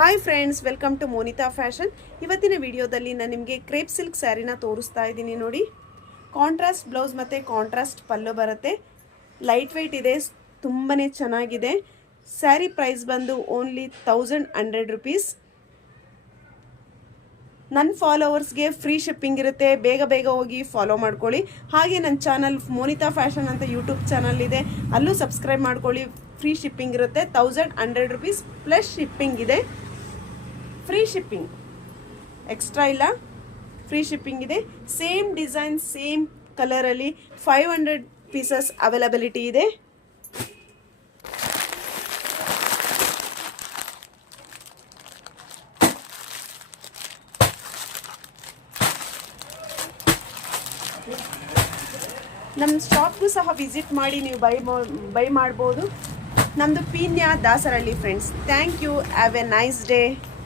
Hi friends, welcome to Monita fashion. ಇವತ್ತಿನ ವಿಡಿಯೋದಲ್ಲಿ ನಾನು ನಿಮಗೆ ಕ್ರೇಪ್ ಸಿಲ್ಕ್ ಸ್ಯಾರಿನ ತೋರಿಸ್ತಾ ಇದ್ದೀನಿ. ನೋಡಿ, ಕಾಂಟ್ರಾಸ್ಟ್ ಬ್ಲೌಸ್ ಮತ್ತು ಕಾಂಟ್ರಾಸ್ಟ್ ಪಲ್ಲು ಬರುತ್ತೆ. ಲೈಟ್ ವೆಯ್ಟ್ ಇದೆ, ತುಂಬಾ ಚೆನ್ನಾಗಿದೆ. ಸ್ಯಾರಿ ಪ್ರೈಸ್ ಬಂದು ಓನ್ಲಿ 1100 rupees. ನನ್ನ ಫಾಲೋವರ್ಸ್ಗೆ ಫ್ರೀ ಶಿಪ್ಪಿಂಗ್ ಇರುತ್ತೆ. ಬೇಗ ಬೇಗ ಹೋಗಿ ಫಾಲೋ ಮಾಡ್ಕೊಳ್ಳಿ. ಹಾಗೆ ನನ್ನ ಚಾನಲ್ ಮೋನಿತಾ ಫ್ಯಾಷನ್ ಅಂತ ಯೂಟ್ಯೂಬ್ ಚಾನಲ್ ಇದೆ, ಅಲ್ಲೂ ಸಬ್ಸ್ಕ್ರೈಬ್ ಮಾಡ್ಕೊಳ್ಳಿ. ಫ್ರೀ ಶಿಪ್ಪಿಂಗ್ ಇರುತ್ತೆ. 1100 rupees ಪ್ಲಸ್ ಶಿಪ್ಪಿಂಗ್ ಇದೆ. ಫ್ರೀ ಶಿಪ್ಪಿಂಗ್ ಎಕ್ಸ್ಟ್ರಾ ಇಲ್ಲ, ಫ್ರೀ ಶಿಪ್ಪಿಂಗ್ ಇದೆ. ಸೇಮ್ ಡಿಸೈನ್ ಸೇಮ್ ಕಲರಲ್ಲಿ 500 ಪೀಸಸ್ ಅವೈಲಬಿಲಿಟಿ ಇದೆ. ನಮ್ಮ ಶಾಪ್ಗೂ ಸಹ ವಿಸಿಟ್ ಮಾಡಿ ನೀವು ಬೈ ಮಾಡ್ಬೋದು. ನಮ್ಮದು Peenya Dasarahalli friends. Thank you. Have a nice day.